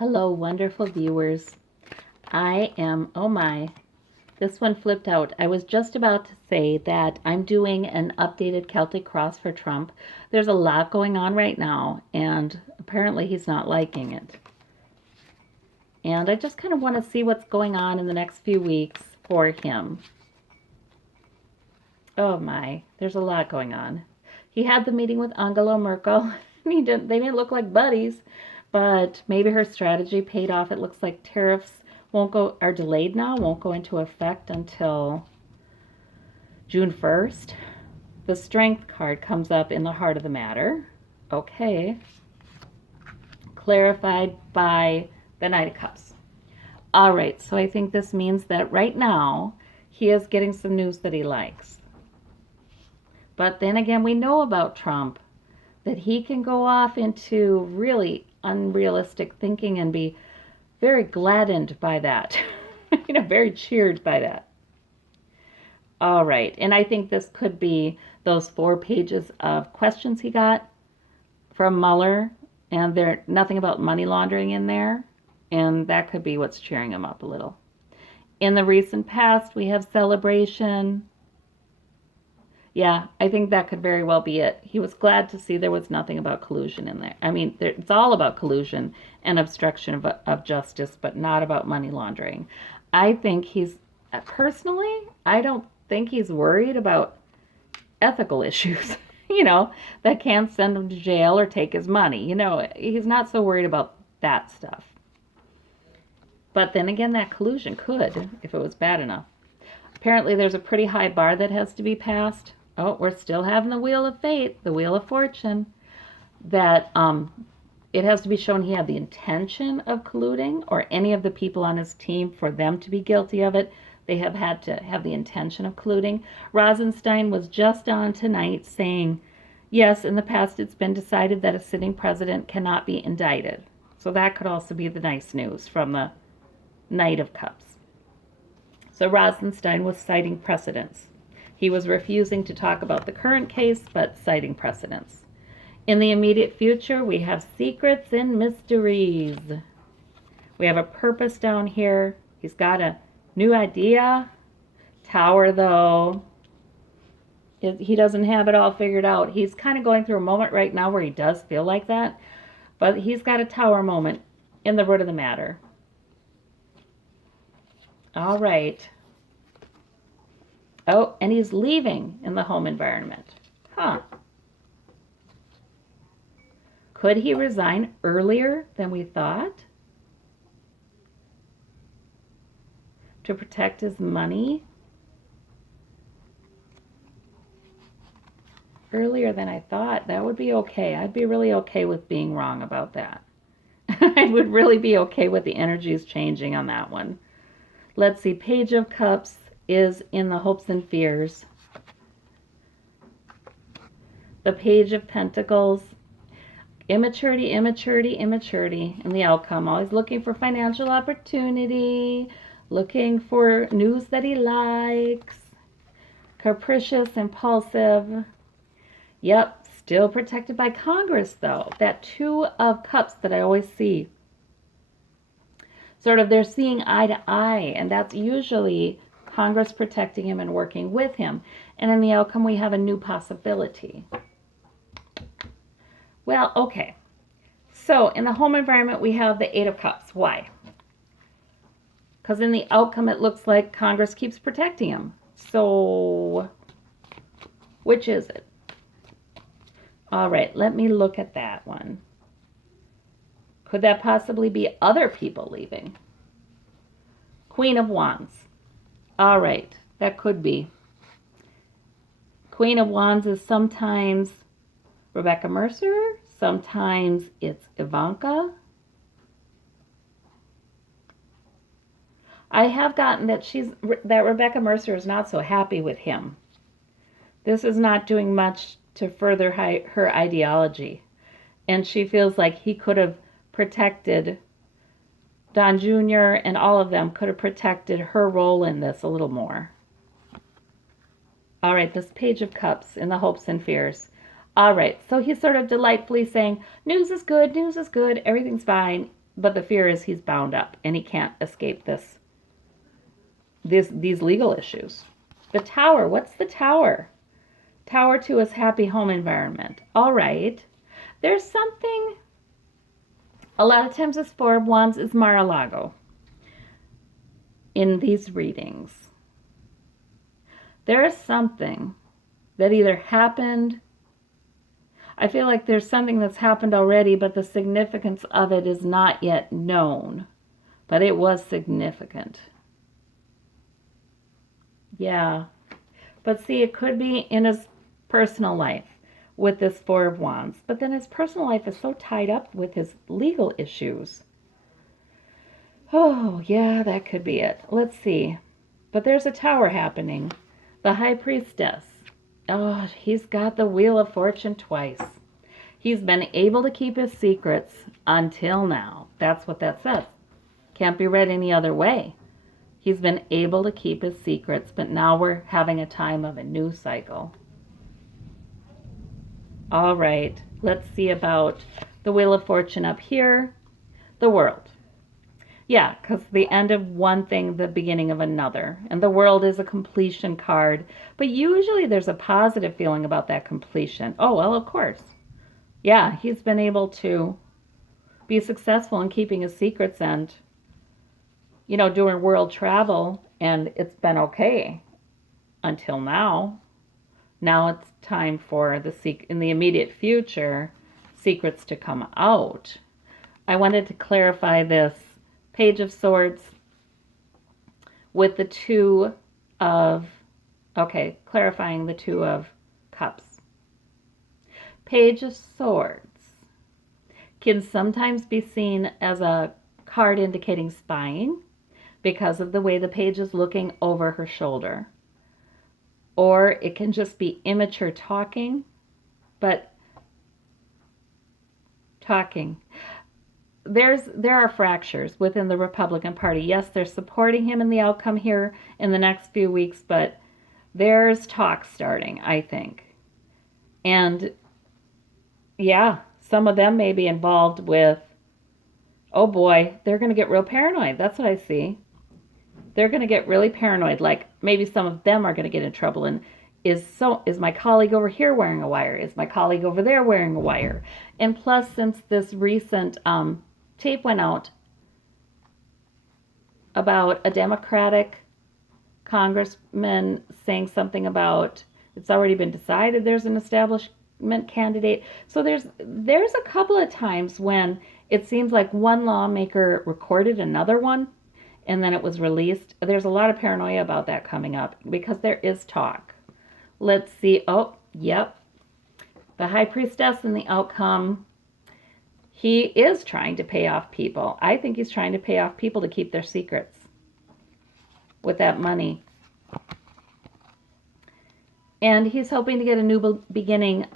Hello, wonderful viewers. Oh my, this one flipped out. I was just about to say that I'm doing an updated Celtic cross for Trump. There's a lot going on right now, and apparently he's not liking it. And I just kind of want to see what's going on in the next few weeks for him. Oh my, there's a lot going on. He had the meeting with Angela Merkel. They didn't look like buddies, but maybe her strategy paid off. It looks like tariffs are delayed now, won't go into effect until June 1st. The strength card comes up in the heart of the matter. Okay. Clarified by the Knight of Cups. All right, so I think this means that right now he is getting some news that he likes. But then again, we know about Trump that he can go off into really unrealistic thinking and be very gladdened by that. Very cheered by that. All right, and I think this could be those 4 pages of questions he got from Mueller, and there's nothing about money laundering in there, and that could be what's cheering him up a little. In the recent past, we have celebration. Yeah, I think that could very well be it. He was glad to see there was nothing about collusion in there. I mean, it's all about collusion and obstruction of justice, but not about money laundering. I think personally, I don't think he's worried about ethical issues, that can't send him to jail or take his money. He's not so worried about that stuff. But then again, that collusion could, if it was bad enough. Apparently, there's a pretty high bar that has to be passed. Oh, we're still having the Wheel of Fate, the Wheel of Fortune, that it has to be shown he had the intention of colluding, or any of the people on his team, for them to be guilty of it. They have had to have the intention of colluding. Rosenstein was just on tonight saying, yes, in the past it's been decided that a sitting president cannot be indicted. So that could also be the nice news from the Knight of Cups. So Rosenstein was citing precedents. He was refusing to talk about the current case, but citing precedents. In the immediate future, we have secrets and mysteries. We have a purpose down here. He's got a new idea. Tower, though. He doesn't have it all figured out. He's kind of going through a moment right now where he does feel like that. But he's got a tower moment in the root of the matter. All right. Oh, and he's leaving in the home environment. Huh. Could he resign earlier than we thought? To protect his money? Earlier than I thought. That would be okay. I'd be really okay with being wrong about that. I would really be okay with the energies changing on that one. Let's see. Page of Cups is in the hopes and fears. The Page of Pentacles. Immaturity, immaturity, immaturity in the outcome. Always looking for financial opportunity. Looking for news that he likes. Capricious, impulsive. Yep, still protected by Congress, though. That 2 of Cups that I always see. Sort of they're seeing eye to eye, and that's usually Congress protecting him and working with him. And in the outcome, we have a new possibility. Well, okay. So in the home environment, we have the 8 of Cups. Why? Because in the outcome, it looks like Congress keeps protecting him. So which is it? All right, let me look at that one. Could that possibly be other people leaving? Queen of Wands. All right, that could be. Queen of Wands is sometimes Rebecca Mercer. Sometimes it's Ivanka. I have gotten that Rebecca Mercer is not so happy with him. This is not doing much to further her ideology. And she feels like he could have protected Don Jr. and all of them could have protected her role in this a little more. All right, this Page of Cups in the hopes and fears. All right, so he's sort of delightfully saying, news is good, everything's fine. but the fear is he's bound up and he can't escape these legal issues. The Tower, what's the Tower? Tower to his happy home environment. All right. There's something, a lot of times this Four of Wands is Mar-a-Lago in these readings. There is something that either happened, I feel like there's something that's happened already, but the significance of it is not yet known. But it was significant. Yeah. But see, it could be in his personal life with this Four of Wands. But then his personal life is so tied up with his legal issues. Oh, yeah, that could be it. Let's see. But there's a Tower happening. The High Priestess. Oh, he's got the Wheel of Fortune twice. He's been able to keep his secrets until now. That's what that says. Can't be read any other way. He's been able to keep his secrets, but now we're having a time of a new cycle. All right, let's see about the Wheel of Fortune up here. The World. Yeah, because the end of one thing, the beginning of another. And the World is a completion card. But usually there's a positive feeling about that completion. Oh, well, of course. Yeah, he's been able to be successful in keeping his secrets and, you know, doing world travel. And it's been okay until now. Now it's time for in the immediate future, secrets to come out. I wanted to clarify this Page of Swords with the Two of, okay, clarifying the Two of Cups. Page of Swords can sometimes be seen as a card indicating spying because of the way the page is looking over her shoulder. Or it can just be immature talking, but talking. There are fractures within the Republican Party. Yes, they're supporting him in the outcome here in the next few weeks, but there's talk starting, I think. And yeah, some of them may be involved with, oh boy, they're going to get real paranoid. That's what I see. They're going to get really paranoid, like maybe some of them are going to get in trouble. And is my colleague over here wearing a wire? Is my colleague over there wearing a wire? And plus, since this recent tape went out about a Democratic congressman saying something about it's already been decided there's an establishment candidate. So there's a couple of times when it seems like one lawmaker recorded another one and then it was released. There's a lot of paranoia about that coming up because there is talk. Let's see. Oh, yep. The High Priestess and the outcome. He is trying to pay off people. I think he's trying to pay off people to keep their secrets with that money. And he's hoping to get a new beginning.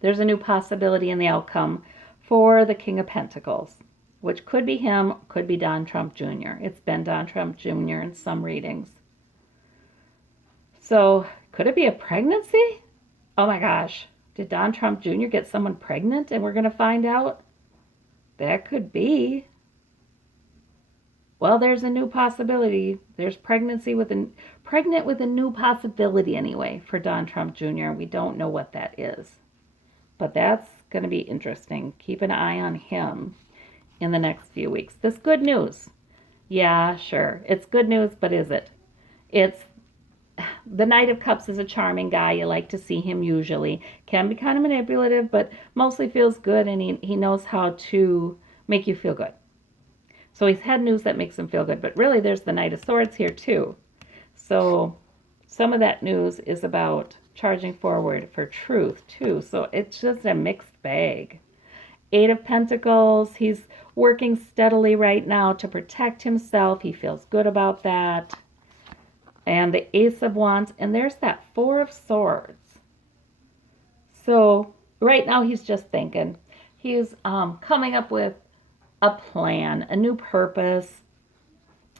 There's a new possibility in the outcome for the King of Pentacles, which could be him, could be Don Trump Jr. It's been Don Trump Jr. in some readings. So could it be a pregnancy? Oh my gosh. Did Don Trump Jr. get someone pregnant and we're going to find out? That could be. Well, there's a new possibility. There's pregnant with a new possibility anyway for Don Trump Jr. We don't know what that is. But that's going to be interesting. Keep an eye on him in the next few weeks. This good news. Yeah, sure. It's good news, but is it? It's the Knight of Cups is a charming guy. You like to see him usually. Can be kind of manipulative, but mostly feels good, and he knows how to make you feel good. So he's had news that makes him feel good, but really there's the Knight of Swords here too. So some of that news is about charging forward for truth too. So it's just a mixed bag. Eight of Pentacles, he's working steadily right now to protect himself. He feels good about that. And the Ace of Wands, and there's that Four of Swords. So right now he's just thinking. He's coming up with a plan, a new purpose,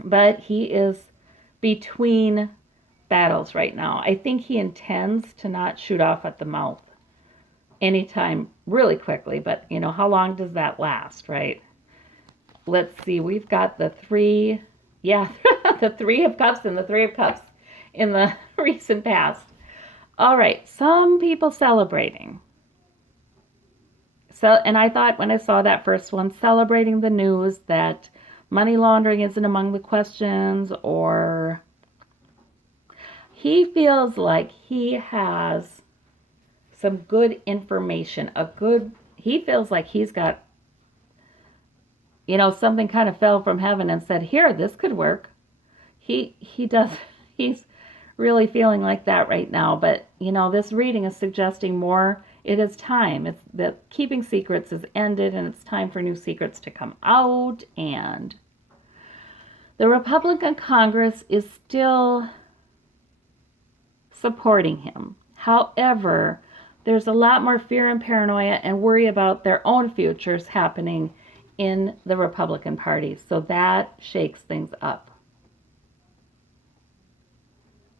but he is between battles right now. I think he intends to not shoot off at the mouth anytime really quickly, but you know, how long does that last, right? let's see, we've got the three, yeah, the Three of Cups and the Three of Cups in the recent past. All right, some people celebrating. So, and I thought when I saw that first one, celebrating the news that money laundering isn't among the questions, or he feels like he has some good information, he feels like he's got, something kind of fell from heaven and said, here, this could work. He's really feeling like that right now. But, this reading is suggesting more. It is time. It's that keeping secrets is ended, and it's time for new secrets to come out. And the Republican Congress is still supporting him. However, there's a lot more fear and paranoia and worry about their own futures happening in the Republican Party. So that shakes things up.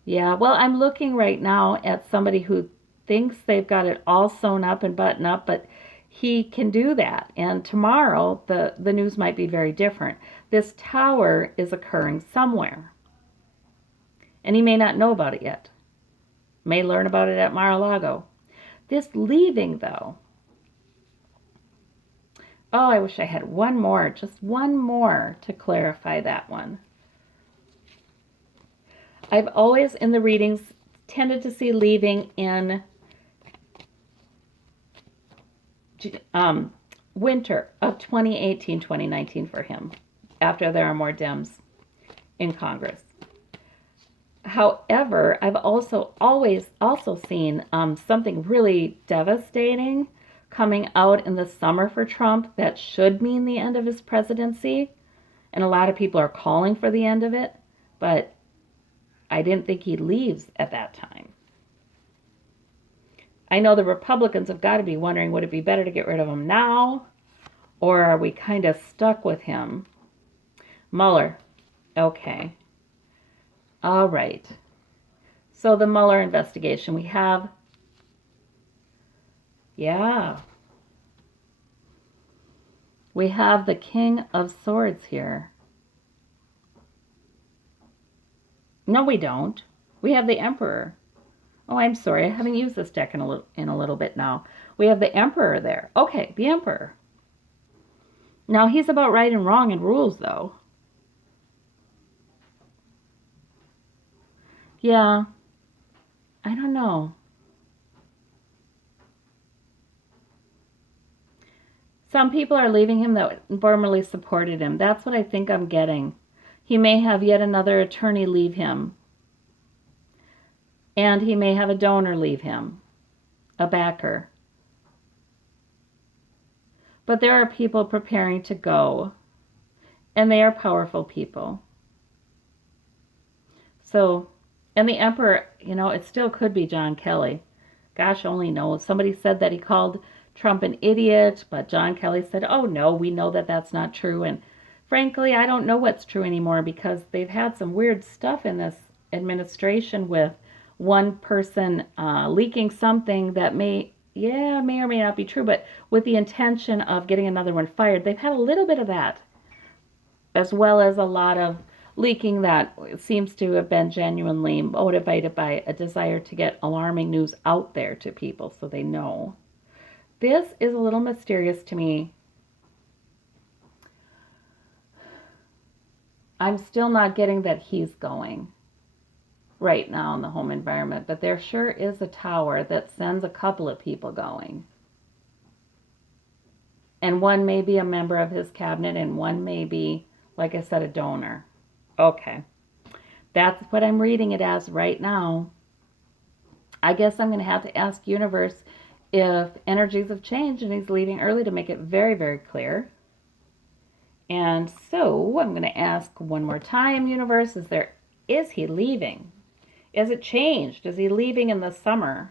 Yeah, well, I'm looking right now at somebody who thinks they've got it all sewn up and buttoned up, but he can do that. And tomorrow, the news might be very different. This tower is occurring somewhere, and he may not know about it yet. May learn about it at Mar-a-Lago. This leaving, though. Oh, I wish I had one more, just one more to clarify that one. I've always, in the readings, tended to see leaving in winter of 2018-2019 for him, after there are more Dems in Congress. However, I've always seen something really devastating coming out in the summer for Trump that should mean the end of his presidency. And a lot of people are calling for the end of it, but I didn't think he leaves at that time. I know the Republicans have got to be wondering, would it be better to get rid of him now, or are we kind of stuck with him? Mueller. Okay. All right. So the Mueller investigation, we have, we have the King of Swords here. No, we don't. We have the Emperor. Oh, I'm sorry. I haven't used this deck in a little bit now. We have the Emperor there. Okay, the Emperor. Now, he's about right and wrong and rules, though. Yeah. I don't know. Some people are leaving him that formerly supported him. That's what I think I'm getting. He may have yet another attorney leave him. And he may have a donor leave him, a backer. But there are people preparing to go, and they are powerful people. So, and the Emperor, it still could be John Kelly. Gosh only knows. Somebody said that he called Trump an idiot, but John Kelly said, oh no, we know that that's not true. And frankly, I don't know what's true anymore, because they've had some weird stuff in this administration with one person leaking something that may or may not be true, but with the intention of getting another one fired. They've had a little bit of that, as well as a lot of leaking that seems to have been genuinely motivated by a desire to get alarming news out there to people so they know. This is a little mysterious to me. I'm still not getting that he's going right now in the home environment, but there sure is a tower that sends a couple of people going. And one may be a member of his cabinet, and one may be, like I said, a donor. Okay. That's what I'm reading it as right now. I guess I'm going to have to ask Universe if energies have changed and he's leaving early, to make it very, very clear. And so I'm going to ask one more time, Universe, is he leaving? Is it changed? Is he leaving in the summer?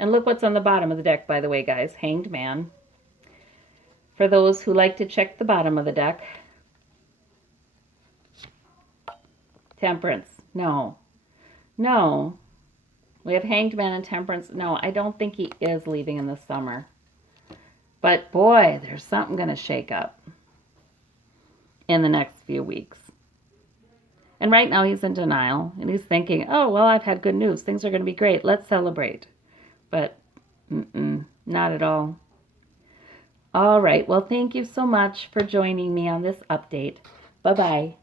And look what's on the bottom of the deck, by the way, guys. Hanged Man. For those who like to check the bottom of the deck. Temperance. No. No. We have Hanged Man and Temperance. No, I don't think he is leaving in the summer. But boy, there's something going to shake up. in the next few weeks. And right now he's in denial, and he's thinking, oh, well, I've had good news. Things are going to be great. Let's celebrate. But not at all. All right. Well, thank you so much for joining me on this update. Bye-bye.